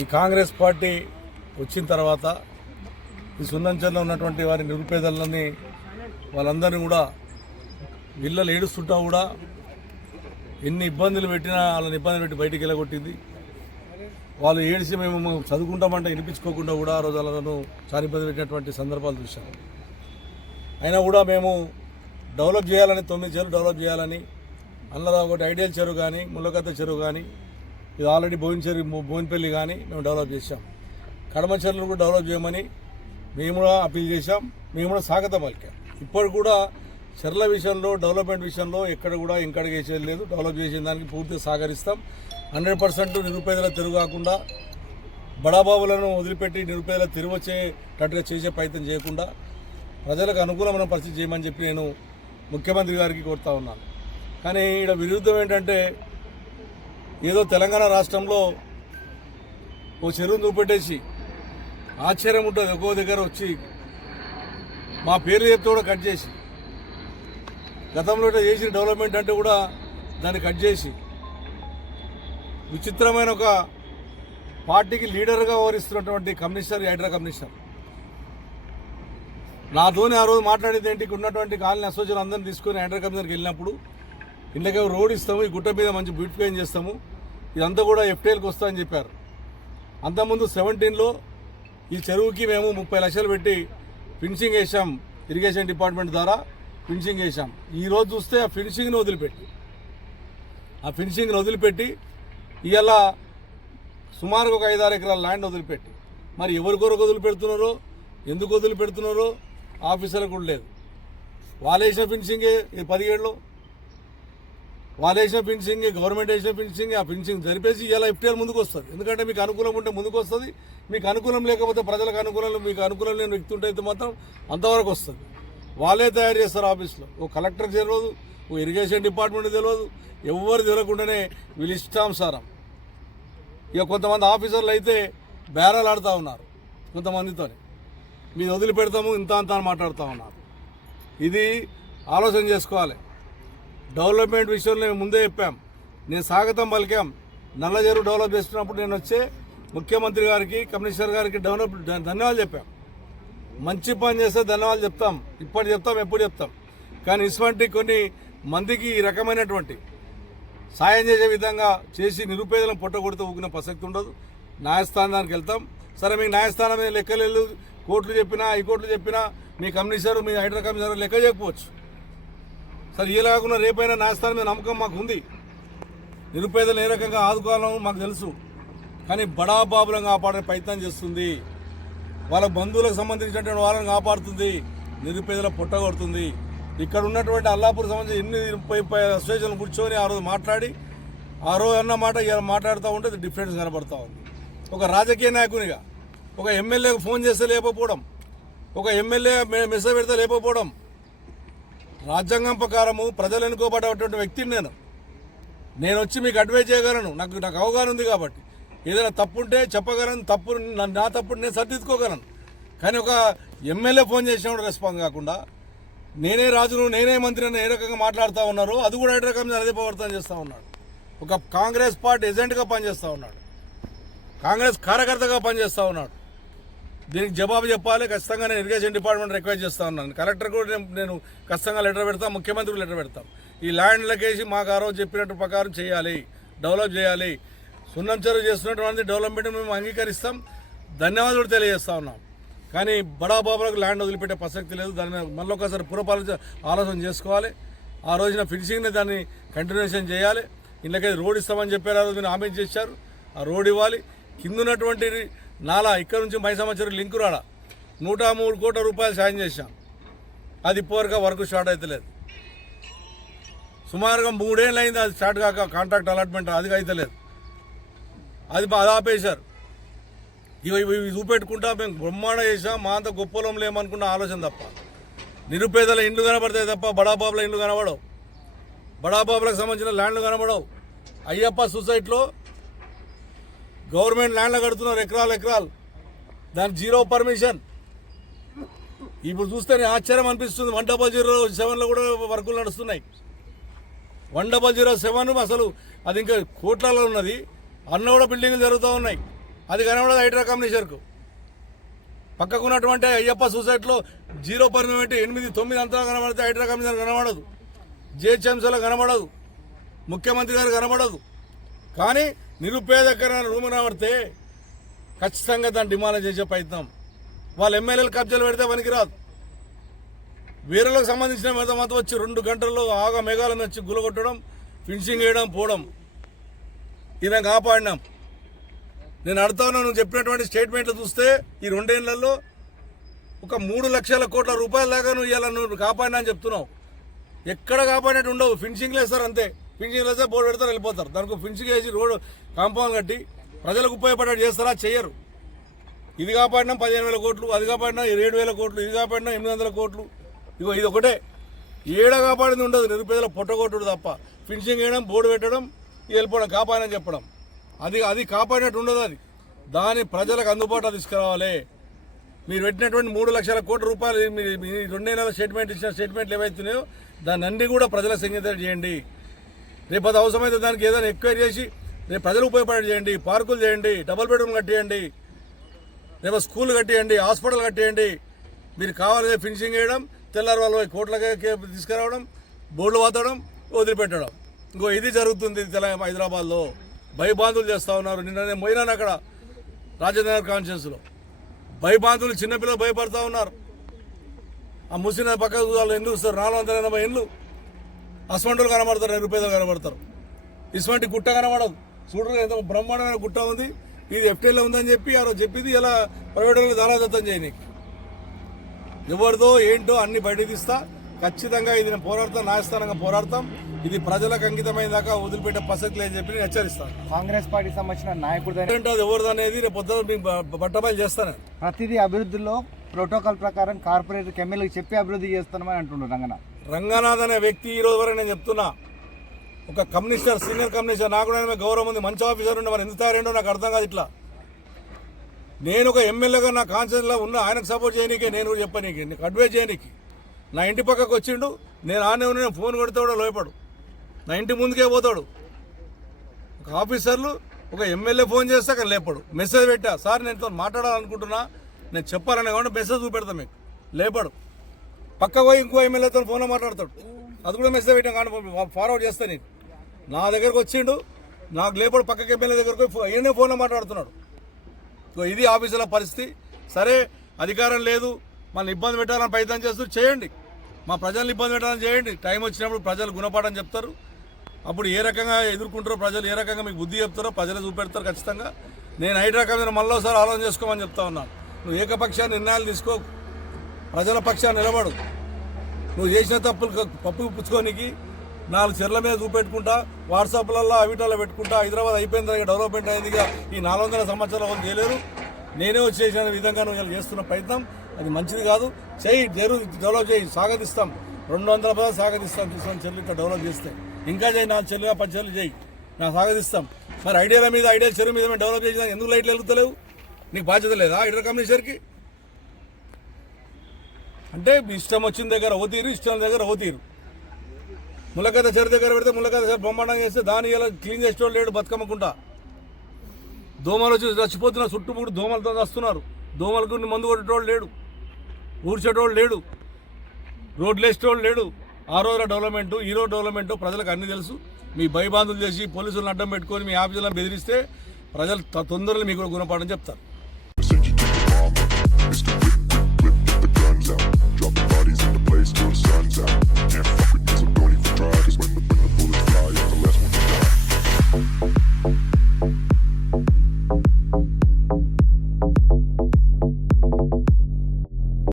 ఈ కాంగ్రెస్ పార్టీ వచ్చిన తర్వాత ఈ సున్నంచెల్లో ఉన్నటువంటి వారి నిరుపేదలని వాళ్ళందరినీ కూడా ఇళ్ళలు ఏడుస్తుంటా కూడా ఎన్ని ఇబ్బందులు పెట్టినా వాళ్ళని ఇబ్బందులు పెట్టి బయటికి వెళ్ళగొట్టింది. వాళ్ళు ఏడిసి మేము చదువుకుంటామంటే వినిపించుకోకుండా కూడా ఆ రోజు వాళ్ళను చాలా ఇబ్బంది పెట్టినటువంటి సందర్భాలు చూసాం. అయినా కూడా మేము డెవలప్ చేయాలని 9 చెరువు డెవలప్ చేయాలని అందులో ఒకటి ఐడియల్ చెరువు కానీ ముల్లకత్త చెరువు కానీ ఇది ఆల్రెడీ బోయినపల్లి కానీ మేము డెవలప్ చేశాం. కడమ చెరువులు కూడా డెవలప్ చేయమని మేము కూడా అప్పీల్ చేశాం. మేము కూడా స్వాగతం పలికాం. ఇప్పుడు కూడా చెర్ల విషయంలో డెవలప్మెంట్ విషయంలో ఎక్కడ కూడా ఇంకడికి వేసేది లేదు. డెవలప్ చేసిన దానికి పూర్తిగా సహకరిస్తాం. 100% నిరుపేదల తిరుగు కాకుండా బడాబాబులను వదిలిపెట్టి నిరుపేదల తిరుగు వచ్చేటట్టుగా చేసే ప్రయత్నం చేయకుండా ప్రజలకు అనుకూలమైన పరిస్థితి చేయమని చెప్పి నేను ముఖ్యమంత్రి గారికి కోరుతా ఉన్నాను. కానీ ఇక్కడ విరుద్ధం ఏంటంటే ఏదో తెలంగాణ రాష్ట్రంలో ఓ చెరువును చూపెట్టేసి ఆశ్చర్యం ఉంటుంది. ఒక్కో దగ్గర వచ్చి మా పేరు చెప్తే కూడా కట్ చేసి గతంలో చేసిన డెవలప్మెంట్ అంటే కూడా దాన్ని కట్ చేసి విచిత్రమైన ఒక పార్టీకి లీడర్గా వ్యవహరిస్తున్నటువంటి కమిషనర్ హైడ్రా కమిషనర్ నాతోని ఆ రోజు మాట్లాడేది ఏంటి, ఉన్నటువంటి కాలనీ అసోసియేషన్ అందరిని తీసుకొని హైడ్రా కమిషనర్కి వెళ్ళినప్పుడు ఇంట్లోకి రోడ్ ఇస్తాము, ఈ గుట్ట మీద మంచి బ్యూటిఫై చేస్తాము, ఇదంతా కూడా ఎఫ్టీఎల్కి వస్తుందని చెప్పారు. అంతకుముందు 17లో ఈ చెరువుకి మేము 30 లక్షలు పెట్టి ఫినిషింగ్ వేసాం. ఇరిగేషన్ డిపార్ట్మెంట్ ద్వారా ఫినిషింగ్ వేసాం. ఈరోజు చూస్తే ఆ ఫినిషింగ్ని వదిలిపెట్టి ఇవాళ సుమారుగా ఒక 5-6 ఎకరాల ల్యాండ్ వదిలిపెట్టి మరి ఎవరికొరకు వదిలిపెడుతున్నారో ఎందుకు వదిలిపెడుతున్నారో ఆఫీసర్లకు కూడా లేదు. వాళ్ళు వేసిన ఫినిషింగే 17లో వాళ్ళు వేసిన ఫినిషింగ్ గవర్నమెంట్ వేసిన ఫినిషింగ్ ఆ ఫినిషింగ్ జరిపేసి ఇలా ఎఫ్టీఆర్ ముందుకు వస్తుంది. ఎందుకంటే మీకు అనుకూలం ఉంటే ముందుకు వస్తుంది, మీకు అనుకూలం లేకపోతే ప్రజలకు అనుకూలంలో మీకు అనుకూలం లేని వ్యక్తి ఉంటే మాత్రం అంతవరకు వస్తుంది. వాళ్ళే తయారు చేస్తారు ఆఫీస్లో. ఓ కలెక్టర్కి తెలియదు, ఓ ఇరిగేషన్ డిపార్ట్మెంట్ తెలియదు, ఎవరు తెలియకుండానే వీళ్ళు ఇష్టానుసారం. ఇక కొంతమంది ఆఫీసర్లు అయితే బేరాలు ఆడుతూ ఉన్నారు కొంతమందితో, మీరు వదిలిపెడతాము ఇంత అంత అని మాట్లాడుతూ ఉన్నారు. ఇది ఆలోచన చేసుకోవాలి. డెవలప్మెంట్ విషయంలో మేము ముందే చెప్పాం, నేను స్వాగతం పలికాం. నల్ల చెరువు డెవలప్ చేస్తున్నప్పుడు నేను వచ్చే ముఖ్యమంత్రి గారికి కమిషనర్ గారికి ధన్యవాదాలు చెప్పాం. మంచి పని చేస్తే ధన్యవాదాలు చెప్తాం, ఇప్పటి చెప్తాం, ఎప్పుడు చెప్తాం. కానీ ఇటువంటి కొన్ని మందికి ఈ రకమైనటువంటి సాయం చేసే విధంగా చేసి నిరుపేదలను పొట్టగొడితే ఊగిన ప్రసక్తి ఉండదు. న్యాయస్థానానికి వెళ్తాం. సరే మీకు న్యాయస్థానం మీద లెక్కలేదు, కోర్టులు చెప్పినా హైకోర్టులు చెప్పినా మీ కమిషనర్ మీ హైడ్రా కమిషనర్ లెక్క చేయకపోవచ్చు. సరే ఇలా కాకుండా రేపైనా న్యాయస్థానం మీద నమ్మకం మాకు ఉంది. నిరుపేదలు ఏ రకంగా ఆదుకోవాలో మాకు తెలుసు. కానీ బడాబాబులను కాపాడే ప్రయత్నం చేస్తుంది, వాళ్ళ బంధువులకు సంబంధించినటువంటి వాళ్ళని కాపాడుతుంది, నిరుపేదల పొట్టగొడుతుంది. ఇక్కడ ఉన్నటువంటి అల్లాపూర్ సంబంధించి ఎన్ని 30 అసోసియేషన్లు కూర్చొని ఆ రోజు మాట్లాడి ఆ రోజు అన్న మాట ఇలా మాట్లాడుతూ ఉంటే డిఫరెన్స్ కనబడుతూ ఉంది. ఒక రాజకీయ నాయకునిగా ఒక ఎమ్మెల్యేకు ఫోన్ చేస్తే లేకపోవడం, ఒక ఎమ్మెల్యే మెసేజ్ పెడితే లేకపోవడం, రాజ్యాంగం ప్రకారము ప్రజలు ఎన్నుకోబడ్డటువంటి వ్యక్తిని నేను వచ్చి మీకు అడ్వైజ్ చేయగలను. నాకు అవగాహన ఉంది కాబట్టి ఏదైనా తప్పు ఉంటే చెప్పగలను, నా తప్పుడు నేను సరిదిద్దుకోగలను. కానీ ఒక ఎమ్మెల్యే ఫోన్ చేసినప్పుడు రెస్పాన్స్ కాకుండా నేనే రాజును నేనే మంత్రిని ఏ రకంగా మాట్లాడుతూ ఉన్నారో అది కూడా ఏ రకంగా అదే ప్రవర్తన చేస్తూ ఉన్నాడు. ఒక కాంగ్రెస్ పార్టీ ఏజెంట్గా పనిచేస్తూ ఉన్నాడు, కాంగ్రెస్ కార్యకర్తగా పనిచేస్తూ ఉన్నాడు. దీనికి జవాబు చెప్పాలి. ఖచ్చితంగా నేను ఇరిగేషన్ డిపార్ట్మెంట్ రిక్వెస్ట్ చేస్తూ ఉన్నాను. కలెక్టర్ కూడా నేను ఖచ్చితంగా లెటర్ పెడతాం, ముఖ్యమంత్రికి లెటర్ పెడతాం. ఈ ల్యాండ్లకేసి మాకు ఆ రోజు చెప్పినట్టు ప్రకారం చేయాలి, డెవలప్ చేయాలి. సున్నం చెరువు చేస్తున్నటువంటి డెవలప్మెంట్ మేము అంగీకరిస్తాం, ధన్యవాదాలు తెలియజేస్తూ ఉన్నాం. కానీ బడాబాబులకు ల్యాండ్ వదిలిపెట్టే ప్రసక్తి లేదు. దాని మీద మళ్ళీ ఒకసారి పురపాలన ఆలోచన చేసుకోవాలి. ఆ రోజున ఫినిషింగ్ని దాన్ని కంటిన్యూషన్ చేయాలి. ఇళ్ళకైతే రోడ్ ఇస్తామని చెప్పారు, ఆ రోజు మీరు హామీ చేశారు, ఆ రోడ్ ఇవ్వాలి. కింద ఉన్నటువంటి నాలా ఇక్కడ నుంచి మైసమ్మ చెరువు లింకు రాడ 103 కోట్ల రూపాయలు సాయం చేశాం. అది ఇప్పటివరకు వర్క్ స్టార్ట్ అవుతలేదు. సుమారుగా 3 ఏళ్ళు అయింది అది స్టార్ట్ కాక, కాంట్రాక్ట్ అలాట్మెంట్ అది అవుతలేదు. అది ఆపేశారు. ఇవి చూపెట్టుకుంటా మేము బ్రహ్మాండ చేసాం, మా అంత గొప్పలం లేమనుకున్న ఆలోచన తప్ప నిరుపేదల ఇండ్లు కనబడతాయి తప్ప బడాబాబుల ఇండ్లు కనబడవు, బడాబాబులకు సంబంధించిన ల్యాండ్లు కనబడవు. అయ్యప్ప సొసైటీలో గవర్నమెంట్ ల్యాండ్లు కడుతున్నారు ఎకరాలు, దాని 0 పర్మిషన్. ఇప్పుడు చూస్తేనే ఆశ్చర్యం అనిపిస్తుంది. 1007లో కూడా వర్కులు నడుస్తున్నాయి. 1007 అసలు అది ఇంకా కోట్లలో ఉన్నది, అన్న కూడా బిల్డింగ్లు జరుగుతూ ఉన్నాయి. అది కనబడదు హైడ్రా కమిషనర్కు. పక్కకున్నటువంటి అయ్యప్ప సొసైటీలో 0 పర్మిట్ 8, 9 అంతలా కనబడితే హైడ్రా కమిషనర్ కనబడదు, జిహెచ్ఎంసీలో కనబడదు, ముఖ్యమంత్రి గారు కనబడదు. కానీ నిరుపేదకరమైన రూమ్ కనబడితే ఖచ్చితంగా దాన్ని డిమాండ్ చేసే ప్రయత్నం. వాళ్ళు ఎమ్మెల్యేలు కబ్జాలు పెడితే పనికిరాదు. వీరులకు సంబంధించిన మీద మాత్రం వచ్చి 2 గంటల్లో ఆగా మేఘాలను వచ్చి గులగొట్టడం, ఫినిషింగ్ వేయడం, పోవడం. ఈయన కాపాడినాం. నేను అడుగుతాను, నువ్వు చెప్పినటువంటి స్టేట్మెంట్లు చూస్తే ఈ 2 ఏళ్లలో ఒక 3 లక్షల కోట్ల రూపాయల దాకా నువ్వు ఇలా నువ్వు కాపాడినా అని చెప్తున్నావు. ఎక్కడ కాపాడినట్టు ఉండవు. ఫినిషింగ్లు వేస్తారు అంతే. ఫినిషింగ్లు వేస్తే బోర్డు పెడతారు, వెళ్ళిపోతారు. దానికి ఫినిషింగ్ వేసి రోడ్డు కాంపౌండ్ కట్టి ప్రజలకు ఉపయోగపడేట్టు చేస్తారా? చెయ్యరు. ఇది కాపాడినా 15,000 కోట్లు, అది కాపాడినా 7,000 కోట్లు, ఇది కాపాడినా 800 కోట్లు. ఇగో ఇది ఒకటే. ఏడ కాపాడింది ఉండదు. నిరుపేదల పొట్టగొట్టుడు తప్ప. ఫినిషింగ్ వేయడం, బోర్డు పెట్టడం, వెళ్ళిపోవడం, కాపాడని చెప్పడం. అది కాపాడినట్టు ఉండదు. అది దాన్ని ప్రజలకు అందుబాటులో తీసుకురావాలి. మీరు పెట్టినటువంటి 3 లక్షల కోట్ల రూపాయలు మీ 2 ఏళ్ళ స్టేట్మెంట్ ఇచ్చిన స్టేట్మెంట్లు ఏవైతున్నాయో దాన్ని అన్ని కూడా ప్రజలకు సంగీతం చేయండి. రేపు అది అవసరమైతే దానికి ఏదైనా ఎంక్వైరీ చేసి రేపు ప్రజలు ఉపయోగపడేది చేయండి. పార్కులు చేయండి, డబుల్ బెడ్రూమ్ కట్టేయండి, రేపు స్కూల్ కట్టేయండి, హాస్పిటల్ కట్టేయండి. మీరు కావాలి ఫినిషింగ్ వేయడం, తెల్లారి వాళ్ళు కోట్లకే తీసుకురావడం, బోర్డులు వాతడం, వదిలిపెట్టడం. ఇంకో ఇది జరుగుతుంది హైదరాబాద్లో. భయబాంధులు చేస్తూ ఉన్నారు. నిన్న నేను పోయినాను అక్కడ రాజేంద్ర కాన్షియన్స్లో. భయబాంధులు చిన్నపిల్లలు భయపడతా ఉన్నారు. ఆ ముసిన పక్క వాళ్ళు ఎందుకు వస్తారు? 480 ఏళ్ళు అస్వంటులు కనబడతారు, నిరుపేదలు కనబడతారు. ఇటువంటి గుట్ట కనబడదు. చూడరు ఎంత బ్రహ్మాండమైన గుట్ట ఉంది. ఇది ఎఫ్టీఎల్లో ఉందని చెప్పి ఆ రోజు చెప్పింది ఇలా ప్రైవేట్ వాళ్ళు దారాదత్తం చేయనీకి. ఎవరిదో ఏంటో అన్ని బయటకు తీస్తా. ఖచ్చితంగా ఇది నేను పోరాడతాం, న్యాయస్థానంగా పోరాడతాం. ఇది ప్రజలకు అంకితమైన దాకా వదిలిపెట్టే ప్రసక్తి లేదని చెప్పి నేను హెచ్చరిస్తాను. కాంగ్రెస్ పార్టీకి సంబంధించిన నాయకుడు ఏంటో అది ఎవరిది అనేది రేపు పొద్దున మీకు బట్టబయలు చేస్తాను. ప్రతిదీ అభివృద్ధిలో ప్రోటోకాల్ ప్రకారం కార్పొరేటర్ ఎమ్మెల్యేకి చెప్పి అభివృద్ధి చేస్తున్నామని అంటున్నారు. రంగనాథ్ అనే వ్యక్తి ఈ రోజు వరకు నేను చెప్తున్నా, ఒక కమ్యూనిస్టర్, సీనియర్ కమ్యూనిస్టర్, నాకు కూడా గౌరవం ఉంది, మంచి ఆఫీసర్ ఉండే, మరి ఎంత తయారేంటో నాకు అర్థం కాదు. ఇట్లా నేను ఒక ఎమ్మెల్యేగా నా కాన్షియన్స్లో ఉన్న ఆయనకు సపోర్ట్ చేయనీకే, నేను కూడా చెప్పనీకి, నీకు అడ్వైజ్ చేయనీకి. నా ఇంటి పక్కకు వచ్చిండు, నేను ఆనే ఉన్నా, నేను ఫోన్ కొడితే కూడా లోపడు, నా ఇంటి ముందుకే పోతాడు. ఒక ఆఫీసర్లు ఒక ఎమ్మెల్యే ఫోన్ చేస్తే అక్కడ లేపడు. మెసేజ్ పెట్టా, సార్ నేను మాట్లాడాలనుకుంటున్నా, నేను చెప్పాలనే కాబట్టి మెసేజ్ చూపెడతా మీకు, లేపడు. పక్క పోయి ఇంకో ఎమ్మెల్యేతో ఫోన్లో మాట్లాడతాడు, అది కూడా మెసేజ్ పెట్టాం కానీ ఫార్వర్డ్ చేస్తా. నేను నా దగ్గరకు వచ్చిండు, నాకు లేపడు, పక్కకి ఎమ్మెల్యే దగ్గరకు పోయి ఈయనే ఫోన్లో మాట్లాడుతున్నాడు. ఇది ఆఫీసుల పరిస్థితి. సరే, అధికారం లేదు, మనల్ని ఇబ్బంది పెట్టాలని ప్రయత్నం చేస్తూ చేయండి, మా ప్రజల్ని ఇబ్బంది పెట్టాలని చేయండి. టైం వచ్చినప్పుడు ప్రజలు గుణపాఠం చెప్తారు. అప్పుడు ఏ రకంగా ఎదుర్కొంటారో ప్రజలు, ఏ రకంగా మీకు బుద్ధి చెప్తారో ప్రజలు చూపెడతారు ఖచ్చితంగా. నేను హైడ్రా కమిషన్ మళ్ళీ ఒకసారి ఆలోచన చేసుకోమని చెప్తా ఉన్నాను. నువ్వు ఏకపక్షాన్ని నిర్ణయాలు తీసుకో, ప్రజల పక్షాన్ని నిలబడు. నువ్వు చేసిన తప్పులు పప్పు పుచ్చుకోనికి 4 చెర్ల మీద చూపెట్టుకుంటా, వాట్సాప్లలో అవిటాలో పెట్టుకుంటా, హైదరాబాద్ అయిపోయింది, డెవలప్మెంట్ అయింది, ఈ 400 సంవత్సరాలు వాళ్ళు చేయలేరు, నేనే వచ్చి చేసిన విధంగా నువ్వు చేస్తున్న ప్రయత్నం అది మంచిది కాదు. చెయ్యి, డెవలప్ చేయి, సాగతిస్తాం. 200 సాగతిస్తాం. చూసుకొని చెల్లి ఇట్లా డెవలప్ చేస్తే ఇంకా చేయి, 4 చెల్లుగా 10 చెల్లు చేయి, నా సాగతిస్తాం. మరి ఐడియాల మీద, ఐడియా చెరువు మీద మేము డెవలప్ చేసిన ఎందుకు లైట్లు వెళ్తలేవు? నీకు బాధ్యత లేదా హైడ్రా కమిషనర్కి? అంటే ఇష్టం వచ్చిన దగ్గర ఓతీరు, ఇష్టం దగ్గర ఓతీరు. ములకత చెరువు దగ్గర పెడితే ములకత చెరువు బ్రహ్మాండంగా చేస్తే దాన్ని ఇలా క్లీన్ చేసేటోళ్ళు లేడు, బతుకమ్మకుంటా. దోమలు వచ్చి చచ్చిపోతున్న, చుట్టుముట్టు దోమలతో వస్తున్నారు. దోమలకు మందు కొట్టేటోళ్ళు లేడు, ఊడ్చేటోళ్ళు లేడు, రోడ్లు వేసేటోళ్ళు లేడు. ఆ రోజుల డెవలప్మెంట్, ఈ రోజు డెవలప్మెంట్ ప్రజలకు అన్ని తెలుసు. మీ భయబాంధులు చేసి పోలీసులను అడ్డం పెట్టుకొని మీ ఆఫీసులను బెదిరిస్తే ప్రజలు తొందరలో మీకు కూడా గుణపాఠం చెప్తారు.